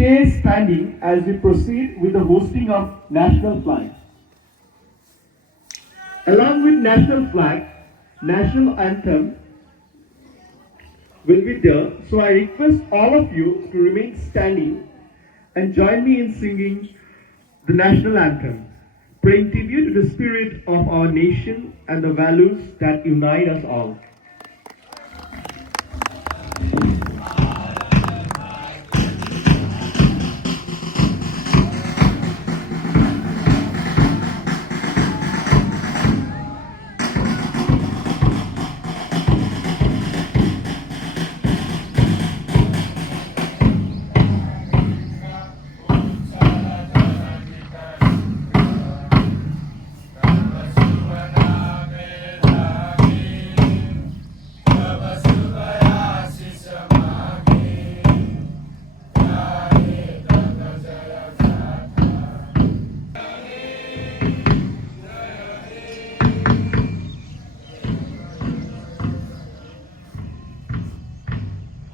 stay standing as we proceed with the hosting of national flag. Along with national flag, national anthem will be there. So I request all of you to remain standing and join me in singing the national anthem, paying tribute to the spirit of our nation and the values that unite us all.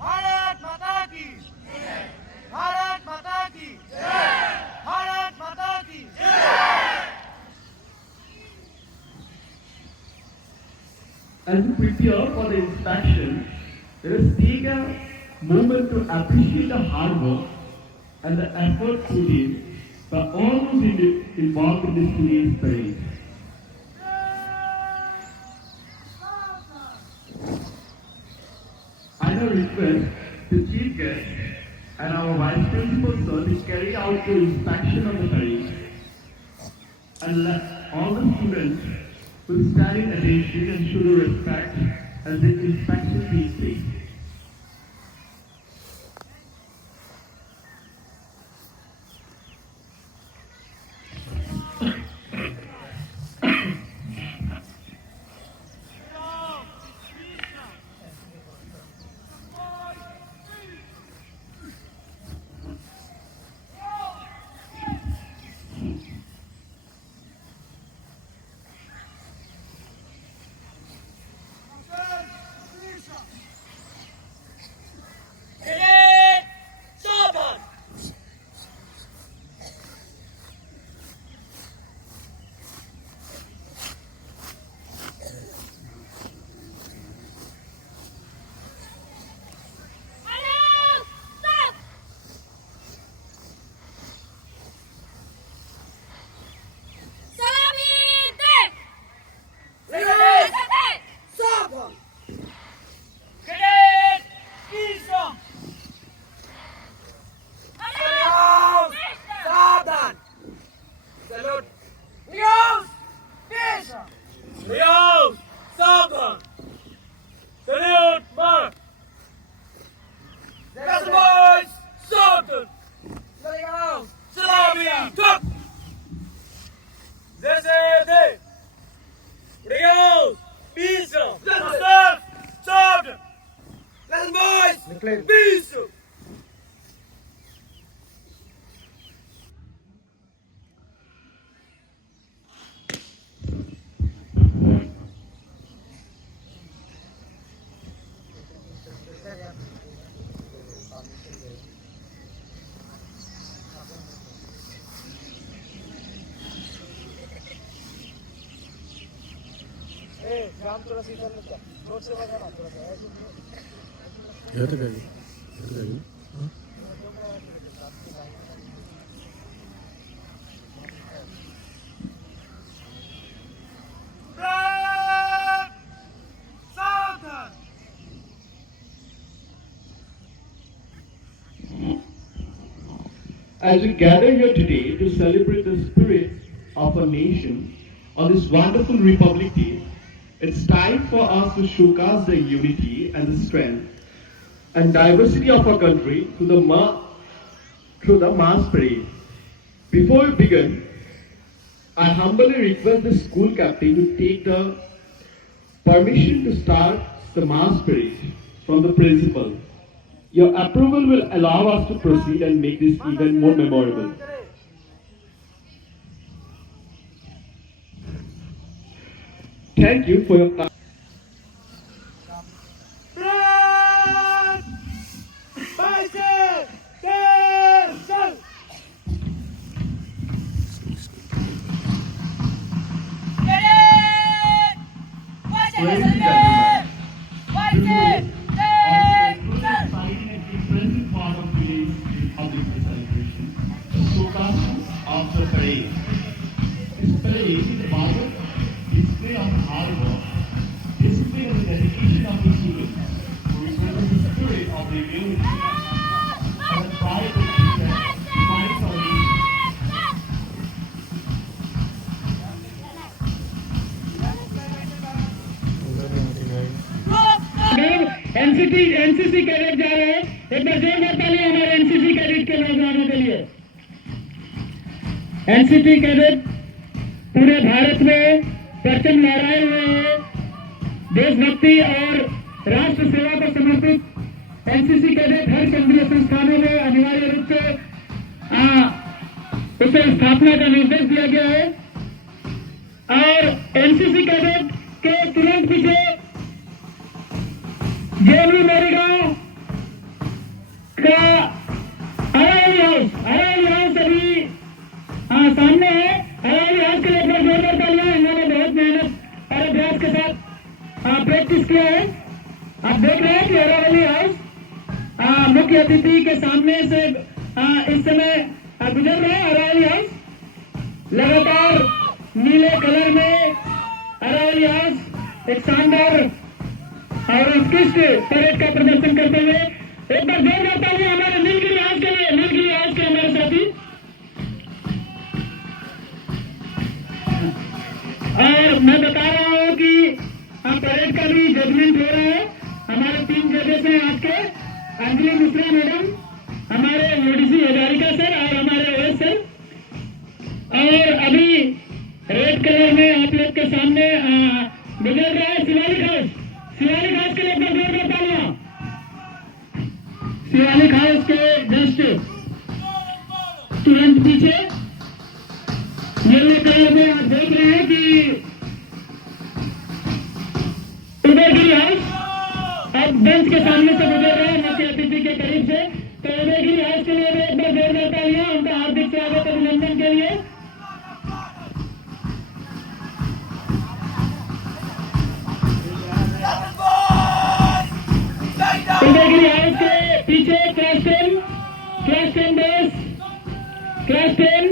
Bharat माता की भारत माता की भारत माता की As we prepare for the inspection, let us take a moment to appreciate the hard work and the effort put in by all those involved in this today's parade. I now request the chief guest and our vice principal sir to carry out the inspection of the parade and let all the students will stand in attention and show the respect as the inspection takes place. Rios, Southern, Salute, Mark. That's the boys, Southern. Salami, top. This is it. Rios, Pisa, Southern. That's the boys, Pisa. काम थोड़ा सा इधर लेकर road से बजाना थोड़ा सा ऐसे इधर तक आइए इधर तक आइए As we gather here today to celebrate the spirit of our nation on this wonderful Republic Day, it's time for us to showcase the unity and the strength and diversity of our country through the mass parade. Before we begin, I humbly request the school captain to take the permission to start the mass parade from the principal. Your approval will allow us to proceed and make this event more memorable. Thank you for your time. Bicycle! of the celebration, Shokasha of the parade. This parade is about display of hard work, display of the dedication of the students who represent the spirit of the unity and the pride of the fight for the NCC cadet जा रहे हैं। एक बार जोरदार ताली हमारे NCC cadet के नौजवानों के लिए। एनसीसी कैडेट पूरे भारत में परचम लहराए हुए हैं। देशभक्ति और राष्ट्र सेवा को समर्पित एनसीसी कैडेट हर केंद्रीय संस्थानों में अनिवार्य रूप से उसे स्थापना का निर्देश दिया गया है। और एनसीसी कैडेट के तुरंत पीछे जेएनयू मोरीगांव का अरावली हाउस अभी सामने है। अरावली हाउस के लिए एक बार जोरदार तालियां। इन्होंने बहुत मेहनत और अभ्यास के साथ प्रैक्टिस किया है। आप देख रहे हैं कि अरावली हाउस मुख्य अतिथि के सामने से इस समय गुजर रहे हैं। अरावली हाउस लगातार नीले कलर में अरावली हाउस एक शानदार और उत्कृष्ट परेड का प्रदर्शन करते हुए एक बार जोरदार तालियां हमारे नीलगिरी हाउस के लिए। नीलगिरी हाउस के हमारे साथी और मैं बता रहा हूं कि परेड का भी जजमेंट हो रहा है। हमारे 3 जजेस हैं आज के, अंजलि मिश्रा मैडम, हमारे ओडीसी हजारिका सर और हमारे ओएस सर। और अभी रेड कलर में आप लोग के सामने गुजर रहा है शिवालिक हाउस। शिवालिक हाउस के लिए एक बार जोरदार तालियां। शिवालिक हाउस के जस्ट तुरंत पीछे येलो कलर में आप देख रहे हैं कि उदयगिरी हाउस अब बेंच के सामने से गुजर रहे हैं मुख्य अतिथि के करीब से। तो उदयगिरी हाउस के लिए एक बार जोरदार तालियां उनका हार्दिक स्वागत अभिनंदन के लिए। उदयगिरी हाउस के पीछे क्लास 10 बेस, क्लास 10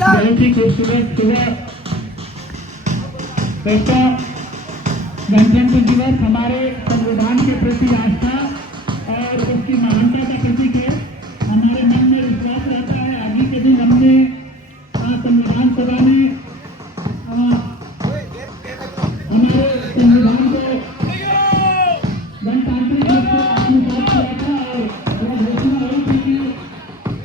बहुत ही खूबसूरत सुबह का गणतंत्र दिवस हमारे संविधान के प्रति आस्था और उसकी महानता का प्रतीक है। हमारे मन में विश्वास रहता है आगे के दिन हमने संविधान सभा में हमारे संविधान को गणतांत्रिक रूप से आत्मसात किया था और यह घोषणा हुई थी कि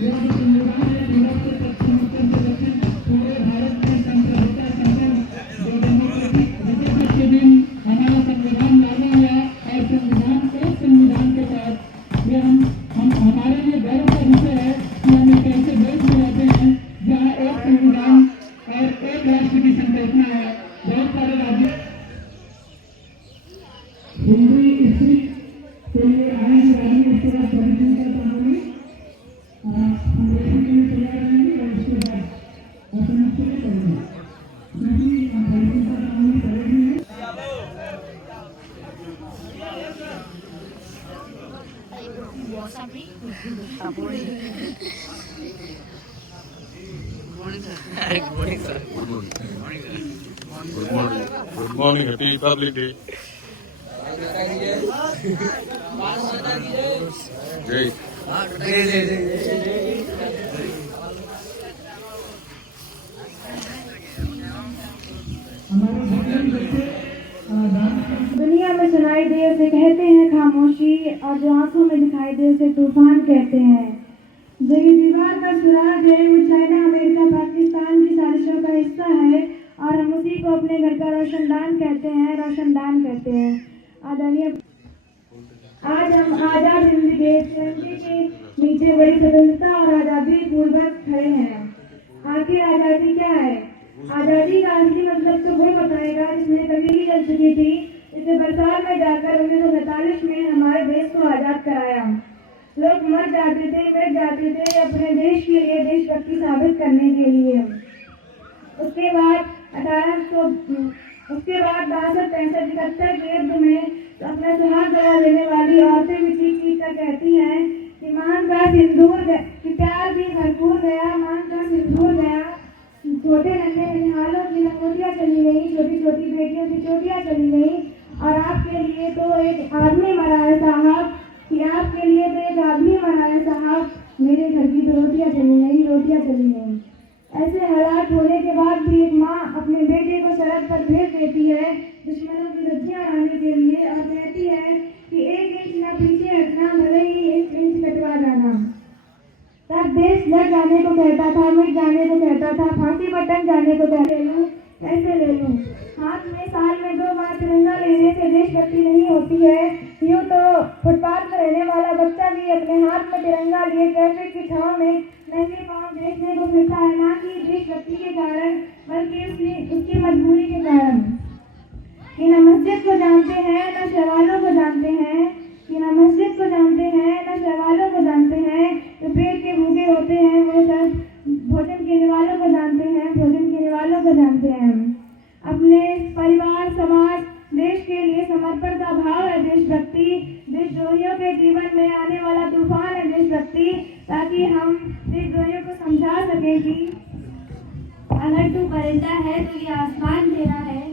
यह जो संविधान है पूरब से पश्चिम, उत्तर से दक्षिण पूरे भारत में संप्रभुता शासन जो डेमोक्रेटिक के दिन हमारा संविधान लागू हुआ और संविधान के तहत ये हम हमारे लिए गर्व का विषय है कि हम एक ऐसे देश में रहते हैं जहाँ एक संविधान और एक राष्ट्र की संकल्पना है। बहुत सारे राज्य हिंदी स्त्री चलिए आएंगे रहेंगे, उसके बाद 24 दिन का कहानी अंग्रेजी के लिए तैयार रहेंगे और उसके बाद अपने से करेंगे, क्योंकि अंग्रेजी का कहानी करेंगे। Good morning, happy Republic Day. Jai. दुनिया में सुनाई दे उसे कहते हैं खामोशी, और जो आंखों में दिखाई दे उसे तूफान कहते हैं। जो ये दीवार का सुराग है वो चाइना, अमेरिका, पाकिस्तान की साजिशों का हिस्सा है, और हम उसी को अपने घर का रोशनदान कहते हैं, रोशनदान कहते हैं। आदरणीय, आज हम आजाद हिंद गेट तिरंगे के नीचे बड़ी स्वतंत्रता और आजादी पूर्वक खड़े हैं। आखिर आजादी क्या है? आजादी का असली मतलब तो वो बताएगा जिसने कभी ही जल चुकी थी। इसे बरसात में जाकर 1947 में हमारे देश को आजाद कराया। लोग मर जाते थे, मिट जाते थे अपने देश के लिए, देशभक्ति साबित करने के लिए। उसके बाद 62, 63, 71 के युद्ध में अपना सुहाग गवा देने वाली औरतें भी चीख चीख कर कहती हैं कि मान का सिंदूर, कि प्यार भी भरपूर गया, मान का सिंदूर गया। छोटे नन्हे निहालों की लंगोटियां चली गई, छोटी छोटी बेटियों की चोटियां चली गई, और आपके लिए तो एक आदमी मरा है साहब, कि आपके लिए तो एक आदमी मरा है साहब। मेरे घर की तो रोटियां चली गई, रोटियां चली गई। ऐसे हालात होने के बाद भी एक माँ अपने बेटे को सड़क पर भेज देती है दुश्मनों की धज्जियां उड़ाने के लिए, और कहती है कि 1 इंच न पीछे हटना, भले ही 1 इंच कटवा जाना। तब देश लड़ जाने को कहता था, मिट जाने को कहता था, फांसी पर टंग जाने को कहते लूं, कैसे ले लूं। हाथ में साल में 2 बार तिरंगा लेने से देशभक्ति नहीं होती है। यूं तो फुटपाथ पर रहने वाला बच्चा भी अपने हाथ में तिरंगा लिए ट्रैफिक की छांव में नंगे पांव देखने को मिलता है, ना कि देशभक्ति के कारण, बल्कि उसकी मजबूरी के कारण। कि न मस्जिद को जानते हैं, न शवालों को जानते हैं, कि न मस्जिद को जानते हैं, न शवालों को जानते हैं। तो पेट के भूखे होते हैं वो सब भोजन केने वालों को जानते हैं, भोजन केने वालों को जानते हैं। अपने परिवार, समाज, देश के लिए समर्पण का भाव है देशभक्ति। देशद्रोहियों के जीवन में आने वाला तूफान है देशभक्ति, ताकि हम देशद्रोहियों को समझा सकें कि अगर तू परिंदा है तो ये आसमान तेरा है,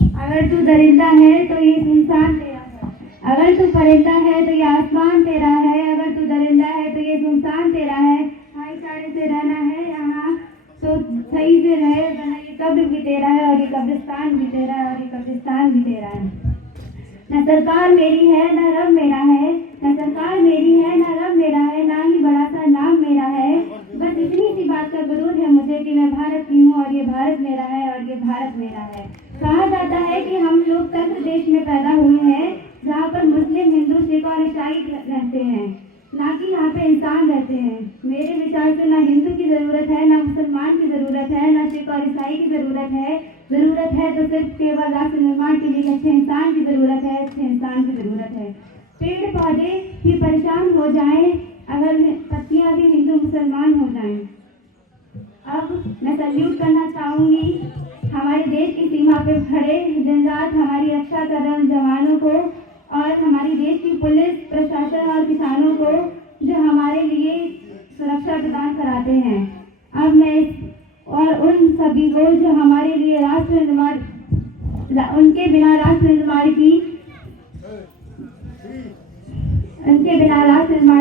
अगर तू दरिंदा है तो ये सुनसान तेरा है। अगर तू परिंदा है तो ये आसमान तेरा है, अगर तू दरिंदा है तो ये सुनसान तेरा है। भाईचारे से रहना है यहाँ तो सही से रहे, वरना ये कब्र भी तेरा है और ये कब्रिस्तान भी तेरा है, और ये कब्रिस्तान भी तेरा है। न सरकार मेरी है न रब मेरा है, न सरकार मेरी है न रब मेरा है, ना ही बड़ा सा नाम मेरा है। बस इतनी सी बात का गुरूर है मुझे कि मैं भारत की हूँ, और ये भारत मेरा है, और ये भारत मेरा है। कहा जाता है कि हम लोग तंत्र देश में पैदा हुए हैं, जहाँ पर मुस्लिम, हिंदू, सिख और ईसाई रहते हैं, ना कि यहाँ पे इंसान रहते हैं। मेरे विचार से ना हिंदू की जरूरत है, ना मुसलमान की जरूरत है, ना सिख और ईसाई की जरूरत है। जरूरत है तो सिर्फ केवल राष्ट्र निर्माण के लिए अच्छे इंसान की जरूरत है, अच्छे इंसान की जरूरत है। पेड़ पौधे भी परेशान हो जाएं अगर पत्तियां भी हिंदू मुसलमान हो जाएं। अब मैं सल्यूट करना चाहूंगी हमारे देश की सीमा पे खड़े दिन रात हमारी रक्षा कर रहे उन जवानों को, और हमारी देश की पुलिस, प्रशासन और किसानों को, जो हमारे लिए सुरक्षा प्रदान कराते हैं। अब मैं और उन सभी को जो हमारे लिए राष्ट्र निर्माण, उनके बिना राष्ट्र निर्माण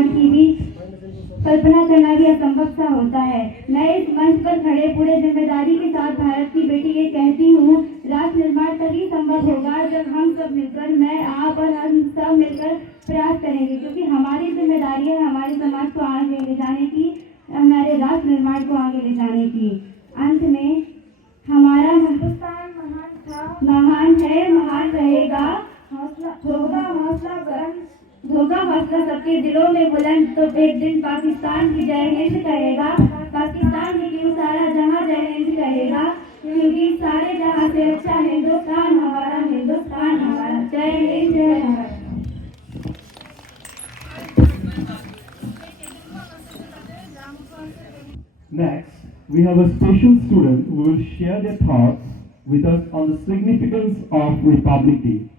की भी कल्पना करना भी असंभव सा होता है। मैं इस मंच पर खड़े पूरे जिम्मेदारी के साथ भारत की बेटी ये कहती हूँ, राष्ट्र निर्माण तभी संभव होगा जब हम सब मिलकर, मैं, आप और हम सब मिलकर प्रयास करेंगे, क्योंकि हमारी जिम्मेदारी है हमारे समाज को आगे ले जाने की, हमारे राष्ट्र निर्माण को आगे ले जाने की। अंत में हमारा हिंदुस्तान महान था, महान है, महान रहेगा। हौसला होगा, हौसला बुलंद होगा, हौसला सबके दिलों में बुलंद, तो एक दिन पाकिस्तान की जय हिंद कहेगा। पाकिस्तान ही क्यों सारा जहां जय हिंद कहेगा, क्योंकि सारे जहां से अच्छा हिंदुस्तान हमारा, हिंदुस्तान हमारा। जय हिंद, जय Bharat. we have a special student who will share their thoughts with us on the significance of Republic Day.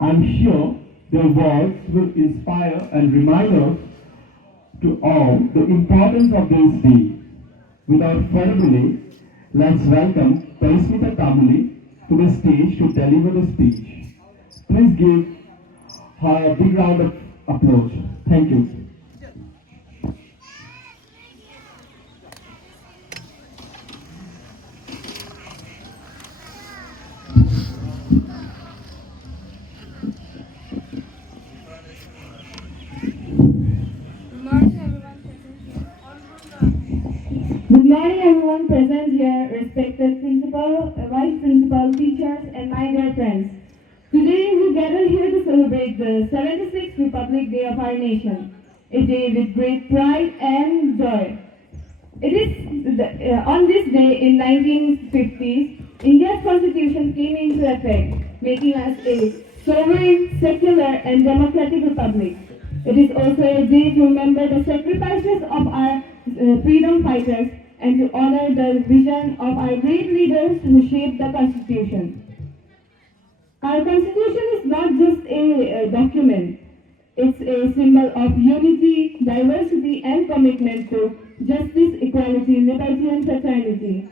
I'm sure their words will inspire and remind us to all the importance of this day. Without further delay, let's welcome Parismita Tamuli to the stage to deliver the speech. Please give her a big round of applause. Thank you. Good morning everyone present here, respected principal, vice principal, teachers and my dear friends. Today we gather here to celebrate the 76th Republic Day of our nation, a day with great pride and joy. It is on this day in 1950s, India's constitution came into effect, making us a sovereign, secular and democratic republic. It is also a day to remember the sacrifices of our freedom fighters and to honor the vision of our great leaders who shaped the Constitution. Our Constitution is not just a document, it's a symbol of unity, diversity and commitment to justice, equality, liberty and fraternity.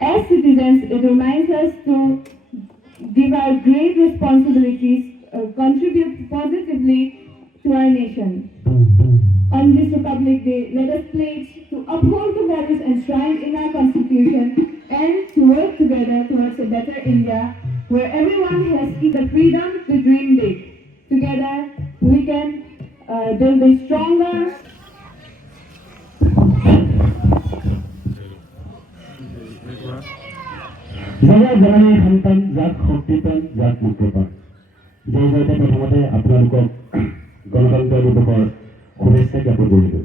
As citizens, it reminds us to give our great responsibilities, contribute positively to our nation. On this Republic Day, let us pledge to uphold the values enshrined in our Constitution and to work together towards a better India where everyone has the freedom to dream big. Together, we can build a stronger জয় জননী সন্তান যাক শক্তিপান যাক মুক্তপান জয় জয়তে প্ৰথমতে আপোনালোকক গণতন্ত্ৰ দিৱসৰ শুভেচ্ছা জ্ঞাপন কৰিলোঁ।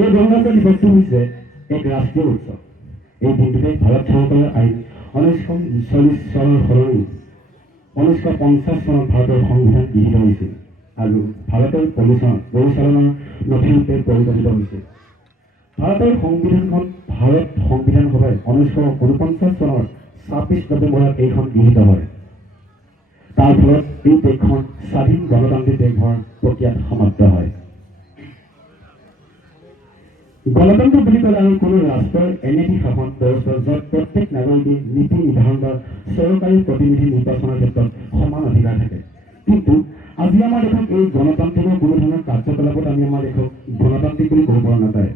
এই গণতন্ত্ৰ দিৱসটো হৈছে এক ৰাষ্ট্ৰীয় উৎসৱ। এই দিনটোতে ভাৰত চৰকাৰৰ আইন 1940 চনৰ সলনি 1950 চনত ভাৰতৰ সংবিধান গৃহীত হৈছিল আৰু ভাৰতৰ পৰিচালনাৰ নথিৰূপে পৰিগণিত হৈছিল। ভাৰতৰ সংবিধানখন ভাৰত সংবিধান সভাই 1949 চনৰ 26 নৱেম্বৰত এইখন গৃহীত হয়। তাৰ ফলত এই দেশখন স্বাধীন গণতান্ত্ৰিক দেশৰ প্ৰক্ৰিয়াত সমাপ্ত হয়। গণতন্ত্ৰ বুলি ক'লে আমি কোনো ৰাষ্ট্ৰৰ এনে এটি শাসন ব্যৱস্থা য'ত প্ৰত্যেক নাগৰিকে নীতি নিৰ্ধাৰণ বা চৰকাৰী প্ৰতিনিধি নিৰ্বাচনৰ ক্ষেত্ৰত সমান অধিকাৰ থাকে। কিন্তু আজি আমাৰ দেশত এই গণতান্ত্ৰিকৰ কোনো ধৰণৰ কাৰ্যকলাপত আমি আমাৰ দেশক গণতান্ত্ৰিক বুলি ক'ব পৰা নাযায়।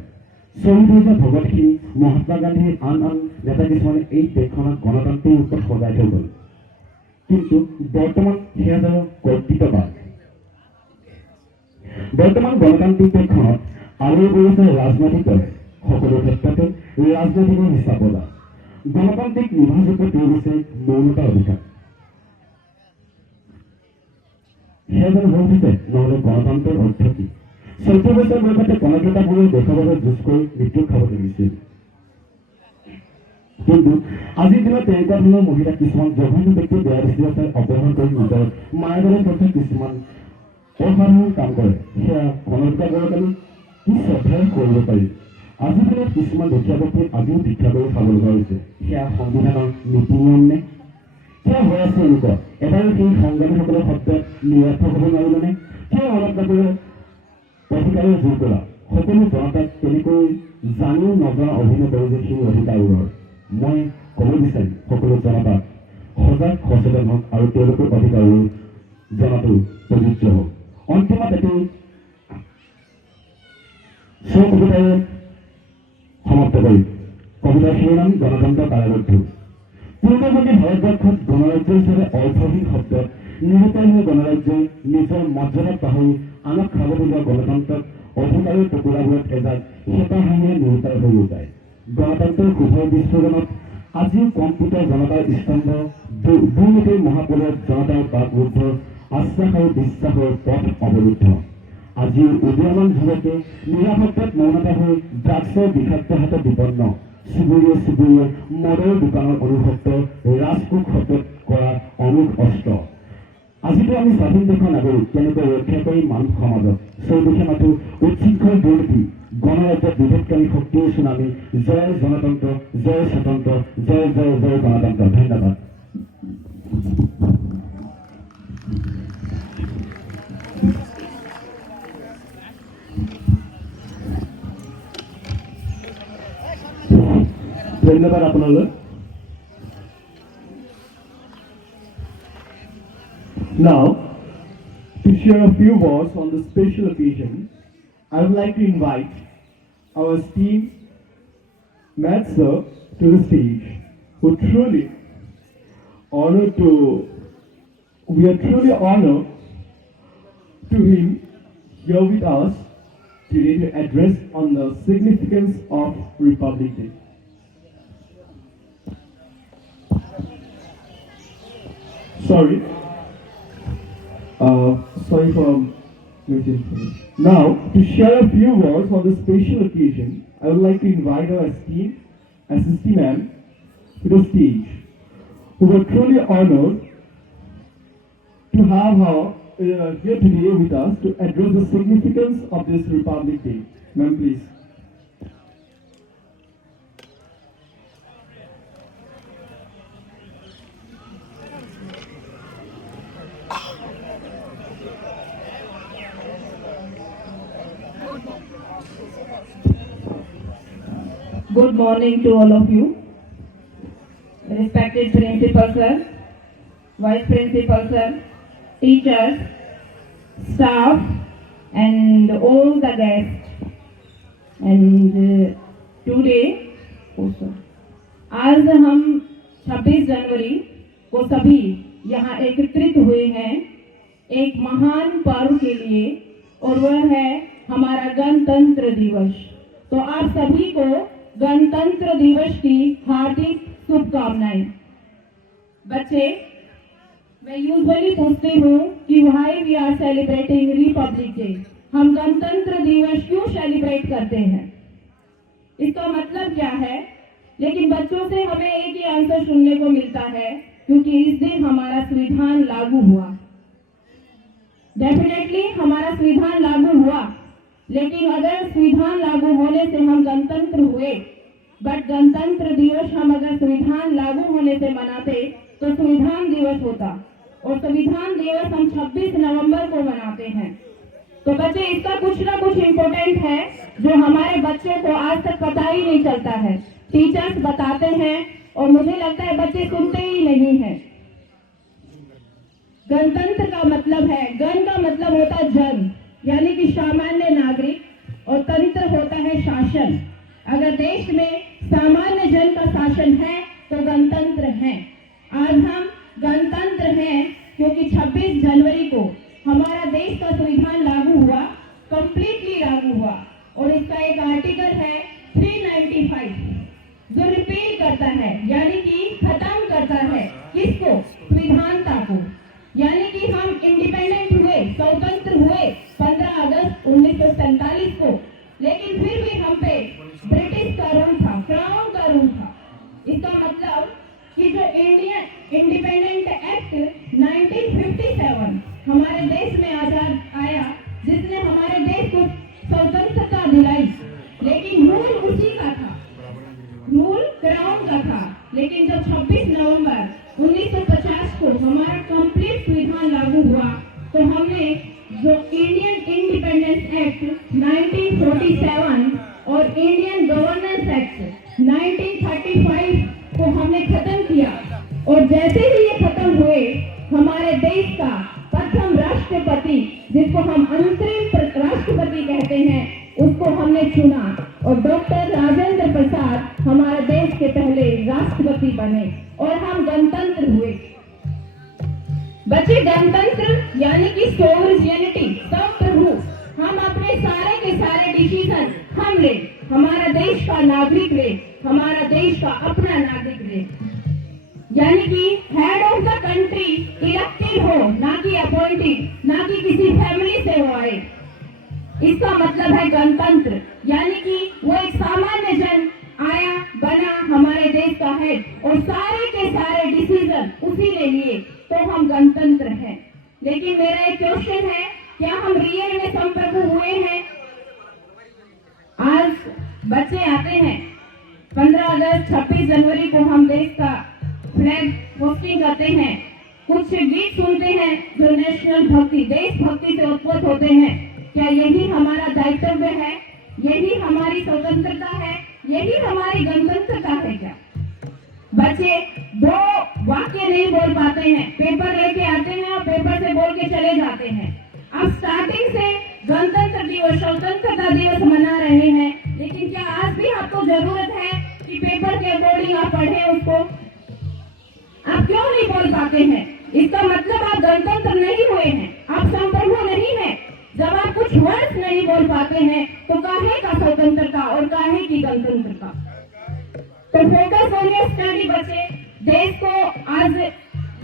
শ্বহীদ হৈছে ভগত সিং, মহাত্মা গান্ধীৰ আন নেতা কিছুমানে এই দেশখনক গণতান্ত্ৰিক ৰূপত সজাই থৈ গ'ল। কিন্তু বৰ্তমান সেয়া যাব কৰ্তৃত্ববাদ। বৰ্তমান গণতান্ত্ৰিক দেশখনত আলু পৰিছে ৰাজনৈতিক দলে, সকলো ক্ষেত্ৰতে ৰাজনৈতিকৰ হিচাপলা। গণতান্ত্ৰিক নিৰ্বাচনত হৈছে মৌনতাৰ অধিকাৰ। সেয়া যেন হৈ উঠিছে, নহ'লে গণতন্ত্ৰৰ অৰ্থ কি? 14 বছৰ বয়সতে কনকলতাবোৰে দেশৰ বাবে যুঁজ কৰি মৃত্যু খাব লাগিছিল। কিন্তু আজিৰ দিনত তেনেকুৱা ধৰণৰ মহিলা কিছুমান জঘন্য ব্যক্তি বেয়া দৃষ্টিৰে অপহৰণ কৰি নিজৰ মায়াদৰে পথে কিছুমান অসাধাৰণ কাম কৰে। সেয়া কনকলতাবোৰক কি শ্ৰদ্ধাৰে কৰিব পাৰি? আজিৰ দিনত কিছুমান দুখীয়া ব্যক্তিয়ে আজিও ভিক্ষা কৰি খাব লগা হৈছে। সেয়া সংবিধানৰ নীতি নিয়ম নে? কিয় হৈ আছে এনেকুৱা? এবাৰো সেই সংগ্ৰামীসকলৰ শব্দত নিৰৰ্থক হ'ব নোৱাৰিবনে? কিয় কনকলতাবোৰে অধিকাৰৰ জোৰ কৰা সকলো জনতাক তেনেকৈ জানিও নজনা অভিনয় কৰে যে সেই অধিকাৰৰ মই ক'ব বিচাৰিম সকলো জনতাক সজাগ সচেতন হওক আৰু তেওঁলোকৰ অধিকাৰৰ জনাটো প্ৰযোজ্য হওক। অন্তিমত এটি কবিতাৰে সমাপ্ত কৰি কবিতাৰ শিৰোনাম গণতন্ত্ৰ কাৰাবদ্ধ। পূৰ্ববৰ্তী ভাৰতবৰ্ষত গণৰাজ্য হিচাপে অৰ্থহীন শব্দত নিৰূপায় হৈ গণৰাজ্যই নিজৰ মৰ্যাদাত পাহৰি আনক খাব দিয়া গণতন্ত্ৰক অধিকাৰৰ টুকুৰাবোৰত এজাক হেঁপাহাঁহিৰে নিৰূপায় হৈ যায়। গণতন্ত্ৰৰ শুভৰ বিস্ফোৰণত আজিও কম্পিত জনতাৰ স্তম্ভ দুৰ্নীতিৰ মহাপলত জনতাৰ বাকৰুদ্ধ আশ্বাস আৰু বিশ্বাসৰ পথ অৱৰুদ্ধ। আজিও উদীয়মান যুৱকে নিৰাপত্তাত মৌনতা হৈ ড্ৰাগছৰ বিষাক্ত হাতত বিপন্ন। চুবুৰীয়ে চুবুৰীয়ে মদৰ দোকানৰ অনুভক্ত ৰাজকোষ হাতত কৰা অমুক অস্ত্ৰ। আজিতো আমি স্বাধীন দেশৰ নাগৰিক কেনেকৈ ৰক্ষা কৰি মানুহ সমাজক চৌদিশে মাথো উচ্ছৃংখল দুৰ্নীতি গণর ওপর বিভেদকারী শক্তির সুনামি। জয় গণতন্ত্র, জয় স্বতন্ত্র, জয় জয় জয় গণতন্ত্র। ধন্যবাদ। ধন্যবাদ আপোনালৈ। Now, to share a few words on this special occasion, I would like to invite our esteemed Matt sir to the stage. We are truly honored to him here with us today to address on the significance of Republic Day. Sorry for misinformation. Now, to share a few words on this special occasion, I would like to invite our esteemed assistant man to the stage, who were truly honored to have her here today with us to address the significance of this Republic Day. Ma'am, please. Good morning to all of you. Respected Principal Sir, Vice Principal Sir, teachers, staff and all the guests. And today, आज हम 26 जनवरी को सभी यहाँ एकत्रित हुए हैं एक महान पर्व के लिए, और वह है हमारा गणतंत्र दिवस। तो आप सभी को गणतंत्र दिवस की हार्दिक शुभकामनाएं। बच्चे, मैं यूजुअली पूछती हूँ कि why we are celebrating republic day, हम गणतंत्र दिवस क्यों सेलिब्रेट करते हैं, इसका मतलब क्या है। लेकिन बच्चों से हमें एक ही आंसर सुनने को मिलता है, क्योंकि इस दिन हमारा संविधान लागू हुआ। डेफिनेटली हमारा संविधान लागू हुआ, लेकिन अगर संविधान लागू होने से हम गणतंत्र हुए, बट गणतंत्र दिवस हम अगर संविधान लागू होने से मनाते तो संविधान दिवस होता, और संविधान दिवस हम 26 नवंबर को मनाते हैं। तो बच्चे, इसका कुछ ना कुछ इम्पोर्टेंट है जो हमारे बच्चों को आज तक पता ही नहीं चलता है। टीचर्स बताते हैं और मुझे लगता है बच्चे सुनते ही नहीं हैं। गणतंत्र का मतलब है, गण का मतलब होता है जन, यानी कि सामान्य नागरिक, और तंत्र होता है शासन। अगर देश में सामान्य जन का शासन है तो गणतंत्र है। आज हम गणतंत्र हैं क्योंकि 26 जनवरी को हमारा देश का संविधान लागू हुआ, कंप्लीटली लागू हुआ, और इसका एक आर्टिकल है 395 जो रिपील करता है, यानी कि खत्म करता है किसको, संविधानता को। यानी कि हम इंडिपेंडेंट हुए, स्वतंत्र हुए 15 अगस्त 1947 को, लेकिन फिर भी हम पे ब्रिटिश का रूल था, क्राउन का रूल था। इसका मतलब कि जो इंडियन इंडिपेंडेंट एक्ट 1957 हमारे देश में आजाद आया, जिसने हमारे देश को स्वतंत्रता दिलाई, लेकिन रूल उसी का था, रूल क्राउन का था। लेकिन जब 26 नवंबर 1950 को हमारा कंप्लीट संविधान लागू हुआ, तो हमने जो इंडियन इंडिपेंडेंस एक्ट 1947 और इंडियन गवर्नेंस एक्ट 1935 को हमने खत्म किया, और जैसे ही ये खत्म हुए, हमारे देश का प्रथम राष्ट्रपति, जिसको हम अंतरिम राष्ट्रपति कहते हैं, उसको हमने चुना, और डॉक्टर राजेंद्र प्रसाद हमारे देश के पहले राष्ट्रपति बने, और हम गणतंत्र हुए। बच्चे, गणतंत्र यानी कि सोवरेनिटी, संप्रभु, हम अपने सारे के सारे डिसीजन हम ले, हमारा देश का नागरिक ले, हमारा देश का अपना नागरिक ले। यानी कि head of the country elected हो, ना कि अपॉइंटेड, ना कि किसी फैमिली से हो आए। इसका मतलब है गणतंत्र, यानी कि वो एक सामान्य जन आया, बना, हमारे देश का हेड, और सारे के सारे डिसीजन उसी ने लिए, तो हम गणतंत्र हैं। लेकिन मेरा एक क्वेश्चन है, क्या हम रियल में संप्रभु हुए हैं? आज बच्चे आते हैं, 15 अगस्त 26 जनवरी को हम देश का फ्लैग होस्टिंग करते हैं, कुछ गीत सुनते हैं जो नेशनल भक्ति, देशभक्ति से उत्पन्न होते हैं। क्या यही हमारा दायित्व है? यही हमारी स्वतंत्रता है? यही हमारी गणतंत्रता है क्या? बच्चे दो वाक्य नहीं बोल पाते हैं, पेपर लेके आते हैं और पेपर से बोल के चले जाते हैं। अब स्टार्टिंग से गणतंत्र दिवस, स्वतंत्रता दिवस मना रहे हैं, लेकिन क्या आज भी आपको जरूरत है कि पेपर के अकॉर्डिंग आप पढ़ें उसको? आप क्यों नहीं बोल पाते हैं? इसका मतलब आप गणतंत्र नहीं हुए हैं, आप संप्रभु नहीं हैं। जब आप कुछ वर्ड्स नहीं बोल पाते हैं तो काहे का स्वतंत्रता और काहे की गणतंत्रता? तो फोकस ऑन योर स्टडी बच्चे। देश को आज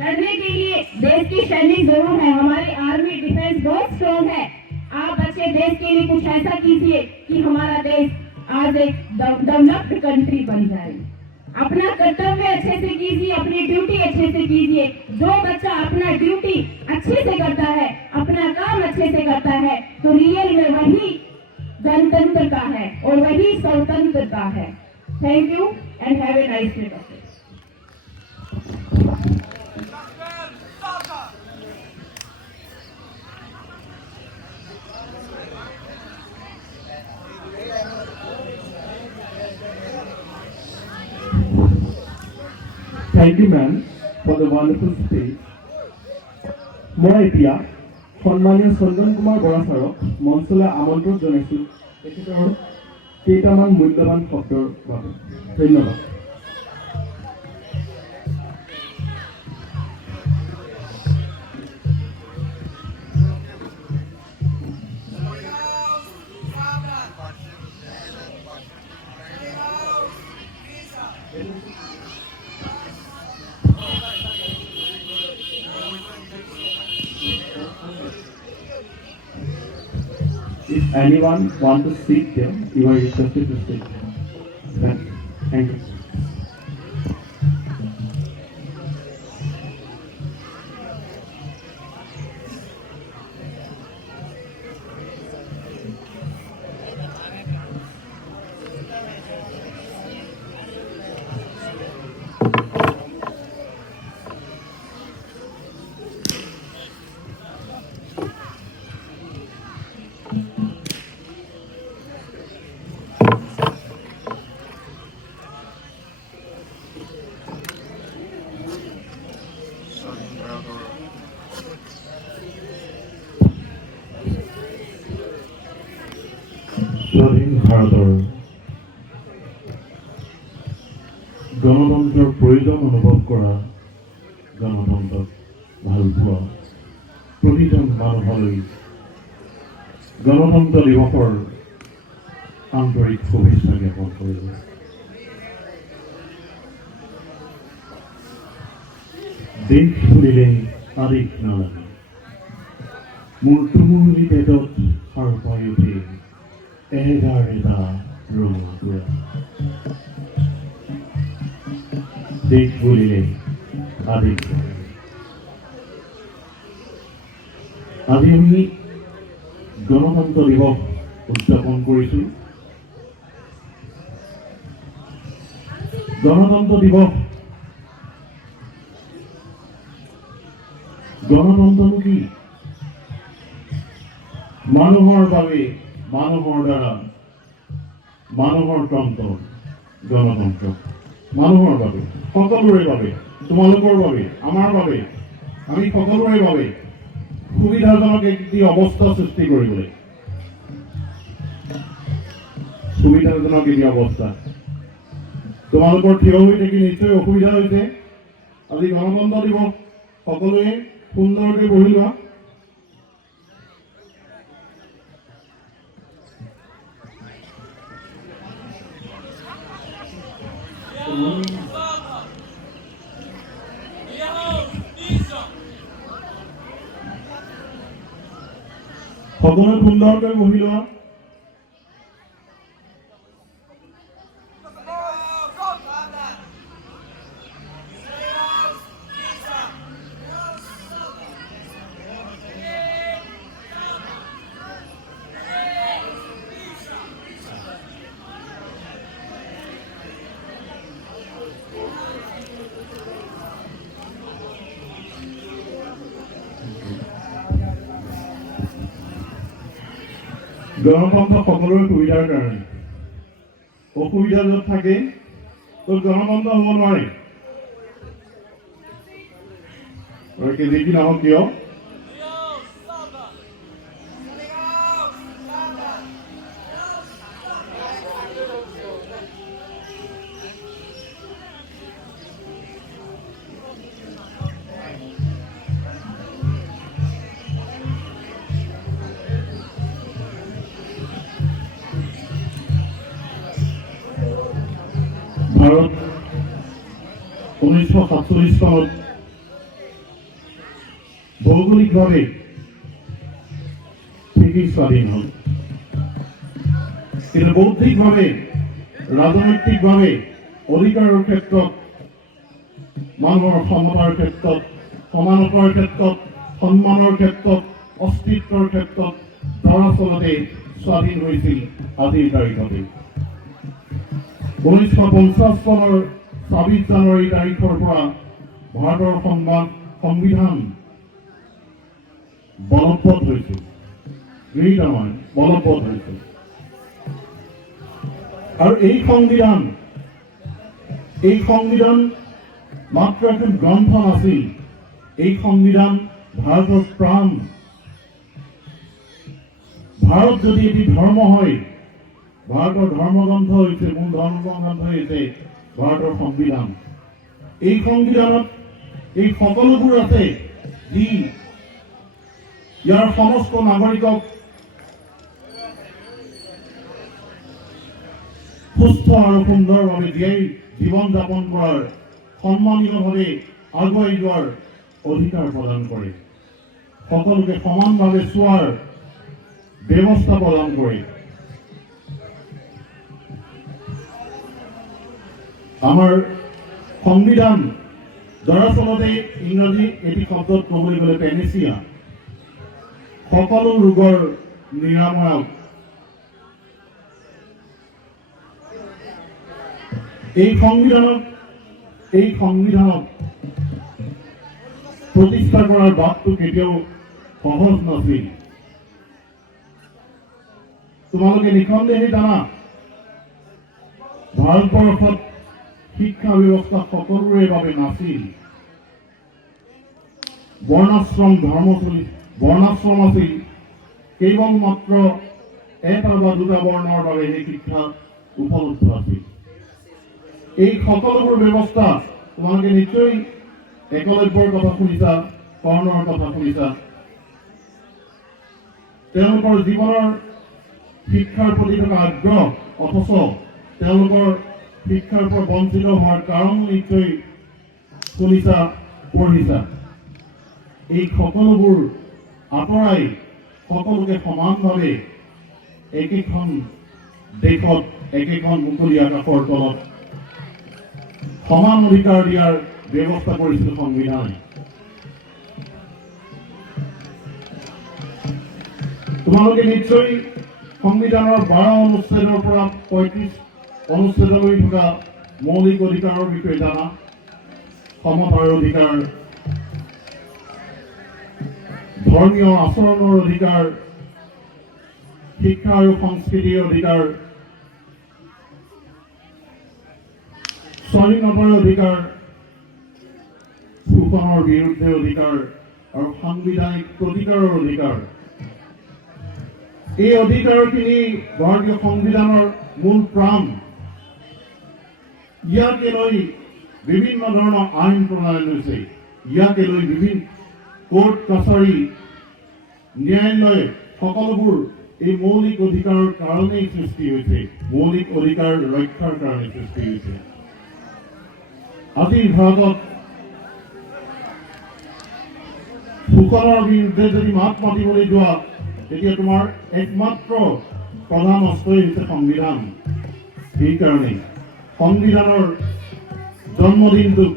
लड़ने के लिए देश की सैनिक जरूर है, हमारी आर्मी डिफेंस बहुत स्ट्रॉन्ग है। आप बच्चे देश के लिए कुछ ऐसा कीजिए कि हमारा देश आज एक डेवलप्ड कंट्री बन जाए। अपना कर्तव्य अच्छे से कीजिए, अपनी ड्यूटी अच्छे से कीजिए। जो बच्चा अपना ड्यूटी अच्छे से करता है, अपना काम अच्छे से करता है, तो रियल में वही गणतंत्रता है और वही स्वतंत्रता है। Thank you and have a nice day. Thank you, ma'am, for the wonderful speech. মই এতিয়া সন্মানীয় চন্দন কুমাৰ বৰা ছাৰক মঞ্চলৈ আমন্ত্ৰণ জনাইছোঁ তেখেতৰ কেইটামান মূল্যৱান শব্দৰ বাবে। ধন্যবাদ। If anyone wants to sit there, you are requested to sit there. Thank you. স্বাধীন ভাৰতৰ গণতন্ত্ৰৰ প্ৰয়োজন অনুভৱ কৰা, গণতন্ত্ৰক ভাল পোৱা প্ৰতিজন মানুহলৈ গণতন্ত্ৰ দিৱসৰ আন্তৰিক শুভেচ্ছা জ্ঞাপন কৰিলোঁ। দেশ বুলিলে আদিক নালাগে, মোৰ তুমুলি পেটত সাৰ পাই উঠে এহেজাৰ এটা ৰঙা। দেশ বুলিলে আদিক আজি আমি গণতন্ত্ৰ দিৱস উদযাপন কৰিছোঁ। গণতন্ত্ৰ দিৱস, গণতন্ত্ৰনো কি? মানুহৰ বাবে, মানুহৰ দ্বাৰা, মানুহৰ তন্ত্ৰ গণতন্ত্ৰ। মানুহৰ বাবে, সকলোৰে বাবে, তোমালোকৰ বাবে, আমাৰ বাবে, আমি সকলোৰে বাবে সুবিধাজনক একটি অৱস্থা সৃষ্টি কৰিবলৈ, সুবিধাজনক এটি অৱস্থা। তোমালোকৰ থিয় হৈ থাকি নিশ্চয় অসুবিধা হৈছে। আজি গণতন্ত্ৰ দিৱস, সকলোৱে সুন্দৰকৈ বহি লোৱা। সকলোৱে সুন্দৰকৈ বহি লোৱা। গণতন্ত্ৰ সকলোৰে সুবিধাৰ কাৰণে অসুবিধা য'ত থাকে ত'ত গণতন্ত্ৰ হ'ব নোৱাৰে আৰু যি নহওক কিয় ভাৰত 1947 চনত ভৌগোলিকভাৱে ঠিকেই স্বাধীন হ'ল কিন্তু বৌদ্ধিকভাৱে ৰাজনৈতিকভাৱে অধিকাৰৰ ক্ষেত্ৰত মানুহৰ সমতাৰ ক্ষেত্ৰত সমানতাৰ ক্ষেত্ৰত সন্মানৰ ক্ষেত্ৰত অস্তিত্বৰ ক্ষেত্ৰত দৰাচলতে স্বাধীন হৈছিল আজিৰ তাৰিখতে 1950 চনৰ 26 জানুৱাৰী তাৰিখৰ পৰা ভাৰতৰ সংবিধান বলবৎ হৈছিল গৃহীত নহয় বলবৎ হৈছিল আৰু এই সংবিধান মাত্ৰ এখন গ্ৰন্থ নাছিল এই সংবিধান ভাৰতৰ প্ৰাণ ভাৰত যদি এটি ধৰ্ম হয় ভাৰতৰ ধৰ্মগ্ৰন্থ হৈছে মূল ধৰ্মগ্ৰন্থ হৈছে ভাৰতৰ সংবিধান এই সংবিধানত এই সকলোবোৰ আছে যি ইয়াৰ সমস্ত নাগৰিকক সুস্থ আৰু সুন্দৰভাৱে জীৱন যাপন কৰাৰ সন্মানিতভাৱে আগুৱাই যোৱাৰ অধিকাৰ প্ৰদান কৰে সকলোকে সমানভাৱে চোৱাৰ ব্যৱস্থা প্ৰদান কৰে আমাৰ সংবিধান দৰাচলতে ইংৰাজী এটি শব্দত ক'বলৈ গ'লে পেনেচিয়া সকলো ৰোগৰ নিৰাময়ক এই সংবিধানক প্ৰতিষ্ঠা কৰাৰ বাটটো কেতিয়াও সহজ নাছিল তোমালোকে নিঃসন্দেহে জানা ভাৰতবৰ্ষত শিক্ষা ব্যৱস্থা সকলোৰে বাবে নাছিল বৰ্ণাশ্ৰম আছিল কেৱল মাত্ৰ এটা বা দুটা বৰ্ণৰ বাবে সেই শিক্ষা উপলব্ধ আছিল এই সকলোবোৰ ব্যৱস্থা তোমালোকে নিশ্চয় একলব্যৰ কথা শুনিছা কৰ্ণৰ কথা শুনিছা তেওঁলোকৰ জীৱনৰ শিক্ষাৰ প্ৰতি থকা আগ্ৰহ অথচ তেওঁলোকৰ শিক্ষাৰ পৰা বঞ্চিত হোৱাৰ কাৰণ নিশ্চয় শুনিছা পঢ়িছা এই সকলোবোৰ আঁতৰাই সকলোকে সমানভাৱে একেখন দেশত একেখন মুকলি আকাশৰ তলত সমান অধিকাৰ দিয়াৰ ব্যৱস্থা কৰিছিল সংবিধানে তোমালোকে নিশ্চয় সংবিধানৰ 12 অনুচ্ছেদৰ পৰা 35 অনুচ্ছেদলৈ থকা মৌলিক অধিকাৰৰ বিষয়ে জানা সমতাৰ অধিকাৰ ধৰ্মীয় আচৰণৰ অধিকাৰ শিক্ষা আৰু সংস্কৃতিৰ অধিকাৰ স্বাধীনতাৰ অধিকাৰ শোষণৰ বিৰুদ্ধে অধিকাৰ আৰু সাংবিধানিক প্ৰতিকাৰৰ অধিকাৰ এই অধিকাৰখিনি ভাৰতীয় সংবিধানৰ মূল প্ৰাণ ইয়াকে লৈ বিভিন্ন ধৰণৰ আইন প্ৰণয়ন হৈছে ইয়াকে লৈ বিভিন্ন কোৰ্ট কাছাৰী ন্যায়ালয় সকলোবোৰ এই মৌলিক অধিকাৰৰ কাৰণেই সৃষ্টি হৈছে মৌলিক অধিকাৰ ৰক্ষাৰ কাৰণে সৃষ্টি হৈছে আজিৰ ভাৰতত শোষণৰ বিৰুদ্ধে যদি মাত মাতিবলৈ যোৱা তেতিয়া তোমাৰ একমাত্ৰ প্ৰধান অস্ত্ৰই হৈছে সংবিধান এইকাৰণেই সংবিধানৰ জন্মদিনটোক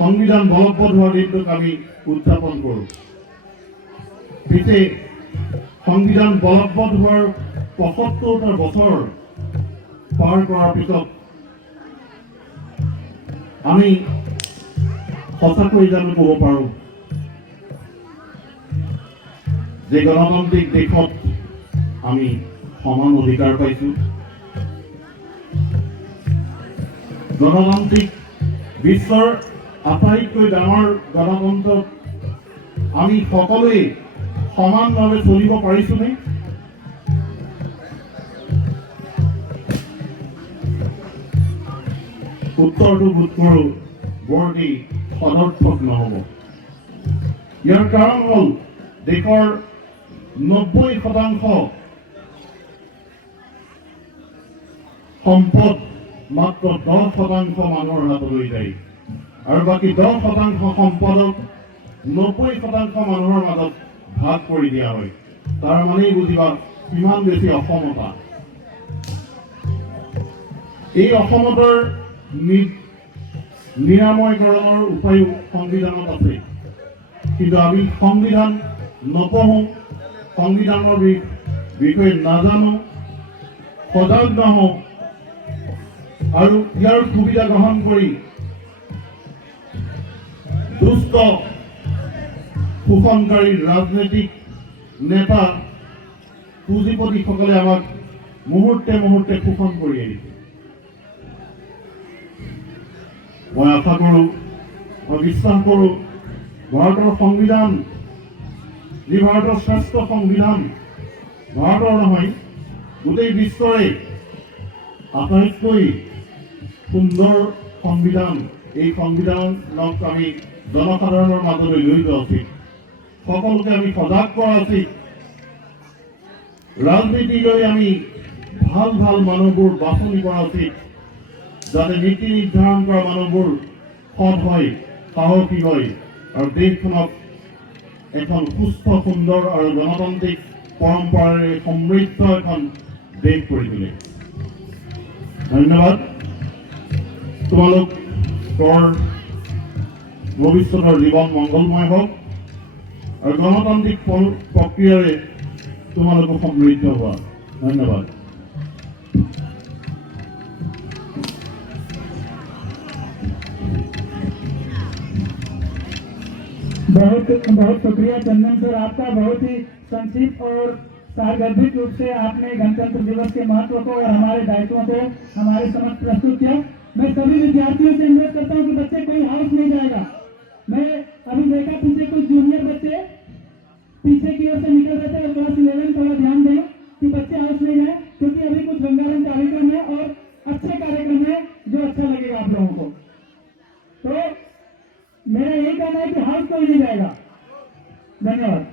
সংবিধান বলবৎ হোৱাৰ দিনটোক আমি উদযাপন কৰোঁ পিছে সংবিধান বলবৎ হোৱাৰ ৭৫টা বছৰ পাৰ কৰাৰ পিছত আমি সঁচাকৈ জানো ক'ব পাৰোঁ যে গণতান্ত্ৰিক দেশত আমি সমান অধিকাৰ পাইছোঁ। গণতান্ত্ৰিক বিশ্বৰ আটাইতকৈ ডাঙৰ গণতন্ত্ৰত আমি সকলোৱে সমানভাৱে চলিব পাৰিছোনে? উত্তৰটো বোধ কৰোঁ বৰটি সদৰ্থক নহ'ব। ইয়াৰ কাৰণ হ'ল দেশৰ 90% সম্পদ মাত্ৰ 10% মানুহৰ হাতলৈ যায়, আৰু বাকী 10% সম্পদক 90% মানুহৰ মাজত ভাগ কৰি দিয়া হয়। তাৰ মানেই বুজিবা কিমান বেছি অসমতা। এই অসমতাৰ নিৰাময়কৰণৰ উপায়ো সংবিধানত আছে, কিন্তু আমি সংবিধান নপঢ়ো, সংবিধানৰ বিষয়ে নাজানো, সজাগ নহওঁ, আৰু ইয়াৰ সুবিধা গ্ৰহণ কৰি দুষ্ট শোষণকাৰী ৰাজনৈতিক নেতা পুঁজিপতিসকলে আমাক মুহূৰ্তে মুহূৰ্তে শোষণ কৰি আহিছে। মই আশা কৰোঁ, মই বিশ্বাস কৰোঁ, ভাৰতৰ সংবিধান যি ভাৰতৰ শ্ৰেষ্ঠ সংবিধান, ভাৰতৰ নহয় গোটেই বিশ্বৰে আটাইতকৈ সুন্দৰ সংবিধান, এই সংবিধানক আমি জনসাধাৰণৰ মাজলৈ লৈ যোৱা উচিত। সকলোকে আমি সজাগ কৰা উচিত। ৰাজনীতিলৈ আমি ভাল ভাল মানুহবোৰ বাছনি কৰা উচিত, যাতে নীতি নিৰ্ধাৰণ কৰা মানুহবোৰ সৎ হয়, সাহসী হয়, আৰু দেশখনক এখন সুস্থ, সুন্দৰ আৰু গণতান্ত্ৰিক পৰম্পৰাৰে সমৃদ্ধ এখন দেশ কৰি তোলে। ধন্যবাদ। তোমালোকৰ ভৱিষ্যতৰ জীৱন মংগলময় হওক, আৰু গণতান্ত্ৰিক প্ৰক্ৰিয়াৰে তোমালোকক সমৃদ্ধ হোৱা। ধন্যবাদ। बहुत बहुत शुक्रिया चंदन सर आपका। बहुत ही संक्षिप्त और सारगर्भित रूप से आपने गणतंत्र दिवस के महत्व को और हमारे दायित्वों को हमारे समक्ष प्रस्तुत किया। मैं सभी विद्यार्थियों से अनुरोध करता हूं कि बच्चे कोई हाउस नहीं जाएगा। मैं अभी देखा पीछे कुछ जूनियर बच्चे पीछे की ओर से निकल रहे थे, और क्लास 11 थोड़ा ध्यान दें कि बच्चे हाउस नहीं जाए, क्योंकि अभी कुछ रंगारंग कार्यक्रम है और अच्छे कार्यक्रम है जो अच्छा लगेगा आप लोगों को। तो मेरा यही कहना है कि हाउस कोई नहीं जाएगा। धन्यवाद।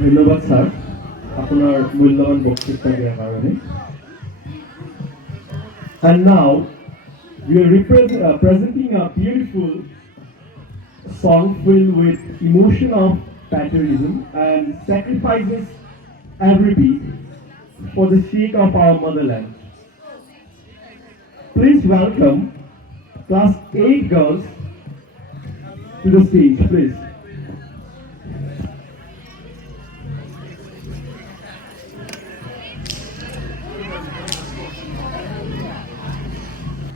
ধন্যবাদ স্যার আপনার মূল্যবান বক্তৃতা দেওয়ার কারণে। And now we are presenting a beautiful song filled with emotion of patriotism and sacrifices every beat for the sake of our motherland. Please welcome class 8 girls to the stage, please.